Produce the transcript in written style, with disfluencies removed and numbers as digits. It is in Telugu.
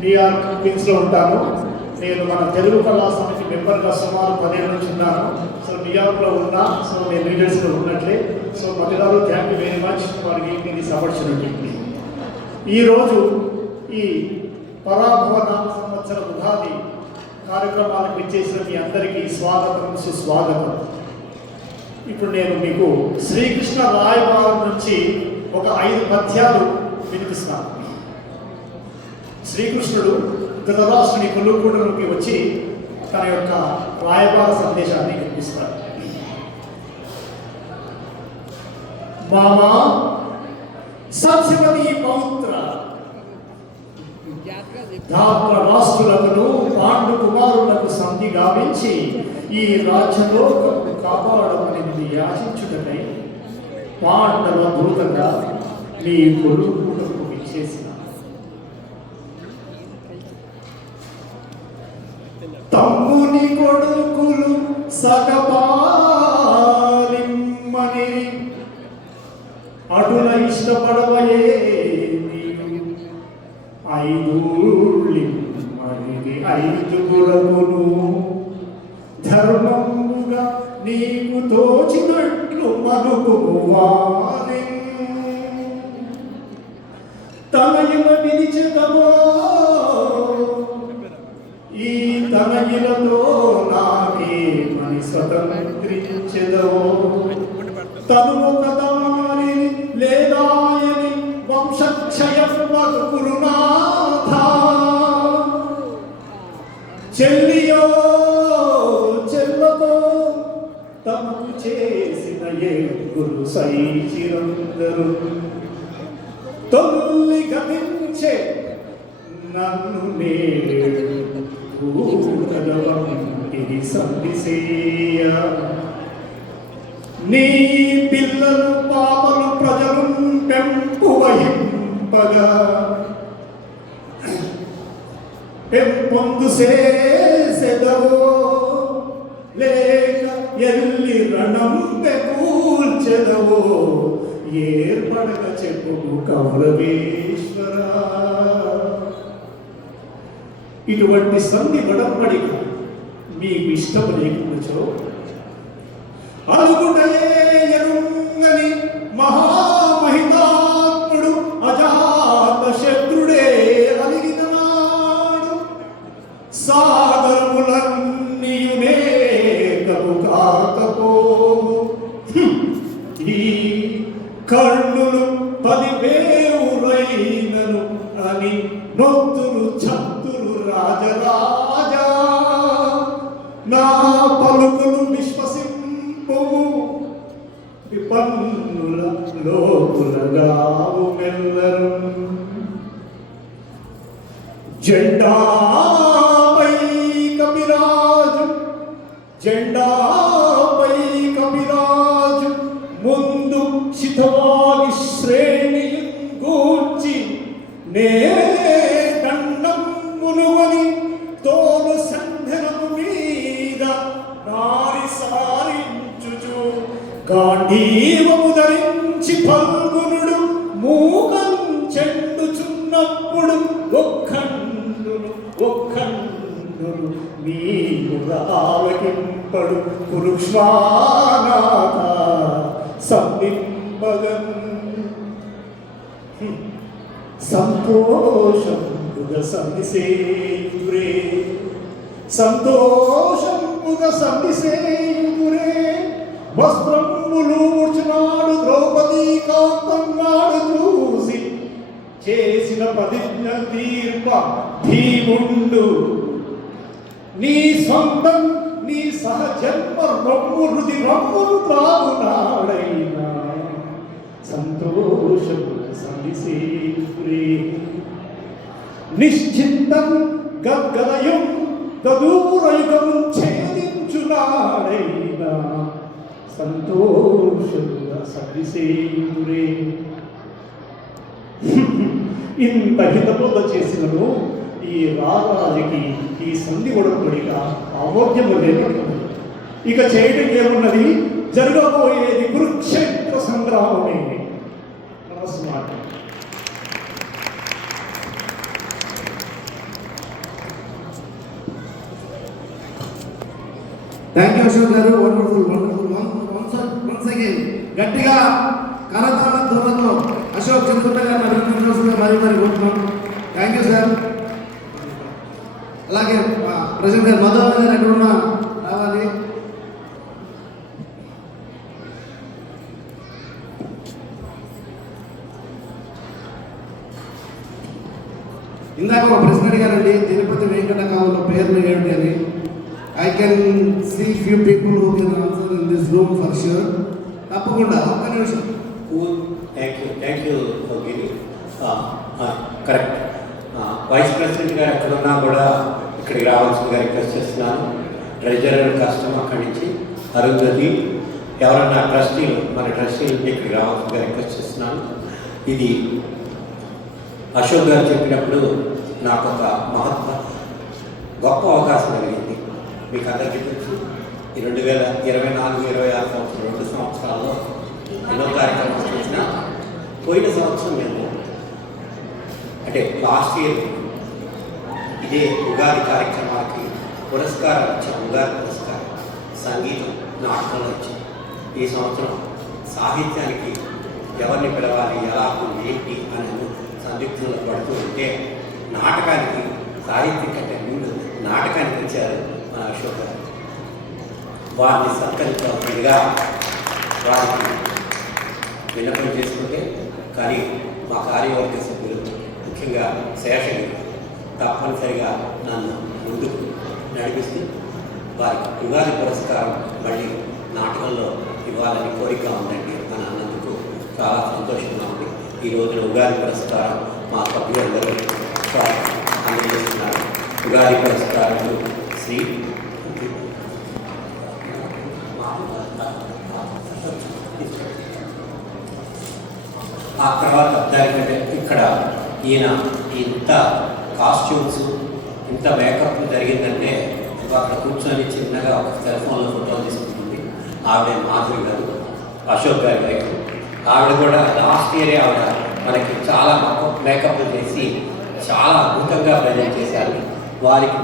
న్యూయార్క్ క్వీన్స్లో ఉంటాను. నేను మన తెలుగు కళా సమితి మెంబర్గా సుమారు 10 ఏళ్ళ నుంచి ఉన్నాను. సో న్యూయార్క్లో ఉన్నా, సో నేను న్యూజెర్సీలో ఉన్నట్లే. సో మధ్యగారు thank you very much for giving me this opportunity. ఈరోజు ఈ పరాభవన సంవత్సర ఉగాది కార్యక్రమాలకు ఇచ్చేసిన మీ అందరికీ స్వాగతం, సుస్వాగతం. ఇప్పుడు నేను మీకు శ్రీకృష్ణ రాయబారం నుంచి ఒక 5 పద్యాలు వినిపిస్తాను. శ్రీకృష్ణుడు ధృతరాష్ట్రుని కొలువుకూడలోకి వచ్చి తన యొక్క రాయబార సందేశాన్ని వినిపిస్తాడు. మామా సత్యవతి పౌత్ర, ధాత్రరాష్ట్రులకు పాండు కుమారులకు సంధి గావించి ఈ రాజ్యంలో కాపాడమని యాచించుటకై పాండవ దూతగా నీ కొలువుకూడకు విచ్చేసిన తమ్ముని కొడుకులు సగపాలిమ్మని అటుల ఇష్టపడవయే ఐదూళ్ళిమ్మని 5గురమును ధర్మముగా నీకు తోచినట్లు మనుగువారి తనయుల విడిచెదవో ఈ తనయులతో నాకే మని స్వతంత్రించెదవో తను ఒక దారి లేదాయని వంశక్షయం గురునాథ చెల్లియో చెల్లతో తమకు చేసిన గురు సైచిరందరు తొల్లి గతించే నన్ను నేడుగవంటిది సంధిసేయ నీ పిల్లలు పాపలు ప్రజలు పెంపు వహింపగా పెంపొందు చేసెదవో లేక ఎల్లి రణం కూల్చెదవో ఏర్పడక చెప్పు కౌరవేశ్వర. ఇటువంటి సంధి వడంబడిక మీకు ఇష్టం లేకుండాచో అలుగుటేయరుంగని మహామహితాత్ముడు అజాత శత్రుడే అలిగినాడు సాగరములన్నీయునే కబు కాకపోవు ఈ కర్ణులు 10,000 అని నొత్తులు చత్తులు రాజరాజా నా పలుకులు విశ్వసింపు విపన్నుల లోకులగావు మెల్లరు జెండాపై కపిరాజు జెండాపై కపిరాజు ముందు శిథవాగి శ్రేణి గూర్చి నే దండం మునుగొని తోలు సంధనము మీద నారి సారించుచు గాంధీవము ధరించి ఫల్గునుడు మూకం చెండుచున్నప్పుడు ఒక్కన్నును నీకు ఆలకింపడు కురుక్ష్మానాథ సంబింబగన్ సంతోషంబుగా సంధిసేయురే సంతోషంబుగా సంధిసేయురే వస్త్రములూర్చినాడు ద్రౌపదీ కాంతన్నాడు చూసి చేసిన ప్రతిజ్ఞ తీర్ప భీముండు నీ సొంతం నీ సహజన్మ రొమ్ము హృది రమ్మును త్రాగునాడైనా సంతోషముగా సంధిసేయురే నిశ్చింతం గద్గదయం తదూరయుగం ఛేదించునాడైనా సంతోషముగా సంధిసేయురే. ఇంత హితబోధ చేసినను ఈ రారాజుకి ఈ సంధి ఒడంబడిక ఆమోద్యము లేనట్టు ఇక చేయడం ఏమున్నది? జరగబోయేది కురుక్షేత్ర సంగ్రామమే. నమస్కారం. Thank you Ashok garu. Wonderful wonderful. Once again గట్టిగా కరతాళ ధ్వనులతో అశోక్ చంద్రగుప్త గారిని అభినందించవలసిందిగా మరీ కోరుతున్నాం. Thank you sir. అలాగే ప్రెసిడెంట్ గారు మధు గారు ఎక్కడున్నా రావాలి. ఇందాక ఒక ప్రశ్న అడిగారండి, తిరుపతి వెంకట కావుల పేర్లు ఏమిటి అని. I can see few people who can answer in this room for sure. తప్పకుండా ఒక్క నిమిషం. Thank you correct. Vice president గారు ఎక్కడున్నా కూడా ఇక్కడికి రావాల్సిందిగా రిక్వెస్ట్ చేస్తున్నాను. ట్రెజరర్ కష్టం అక్కడి నుంచి అరుంధతి ఎవరన్నా ట్రస్టీలు మన ట్రస్టీలు ఇక్కడికి రావాల్సిందిగా రిక్వెస్ట్ చేస్తున్నాను. ఇది అశోక్ గారు చెప్పినప్పుడు నాకు ఒక గొప్ప అవకాశం కలిగింది. మీకు అందరికీ తెలుసు, ఈ 2024-26 సంవత్సరం 2 సంవత్సరాల్లో ఎన్నో కార్యక్రమాలు చేసిన. పోయిన సంవత్సరం మేము అంటే లాస్ట్ ఇయర్ ఇదే ఉగాది కార్యక్రమాలకి పురస్కారం ఇచ్చాం. ఉగాది పురస్కారం సంగీతం నాటకంలో ఇచ్చాం. ఈ సంవత్సరం సాహిత్యానికి ఎవరిని పిలవాలి, ఎలా ఏంటి అని సందిగ్ధంలో పడుతూ ఉంటే నాటకానికి సాహిత్యం కంటే ముందు నాటకానికి వచ్చారు మన అశోక్ గారు. వారిని సత్కరించవలసిందిగా వారికి విన్నపం చేసుకుంటే, కానీ మా కార్యవర్గ సభ్యులు ముఖ్యంగా శేషగిరి తప్పనిసరిగా నన్ను ముందుకు నడిపిస్తూ వారికి ఉగాది పురస్కారం మళ్ళీ నాటకంలో ఇవ్వాలని కోరిక ఉందండి అని అన్నందుకు చాలా సంతోషంగా ఉంది. ఈ రోజున ఉగాది పురస్కారం మా సభ్యులందరూ అందజేస్తున్నారు. ఉగాది పురస్కారాలు శ్రీ ఆ తర్వాత దానికంటే ఇక్కడ ఈయన ఇంత కాస్ట్యూమ్స్ ఇంత మేకప్ జరిగిందంటే అక్కడ కూర్చొని చిన్నగా ఒక సెల్ ఫోన్లో ఫోటోలు తీసుకుంటుంది. ఆవిడ మాధురి గారు, అశోక్ గారి వైఫ్. ఆవిడ కూడా లాస్ట్ ఇయరే ఆవిడ మనకి చాలా మేకప్లు చేసి చాలా అద్భుతంగా ప్రజెంట్ చేశారు. వారికి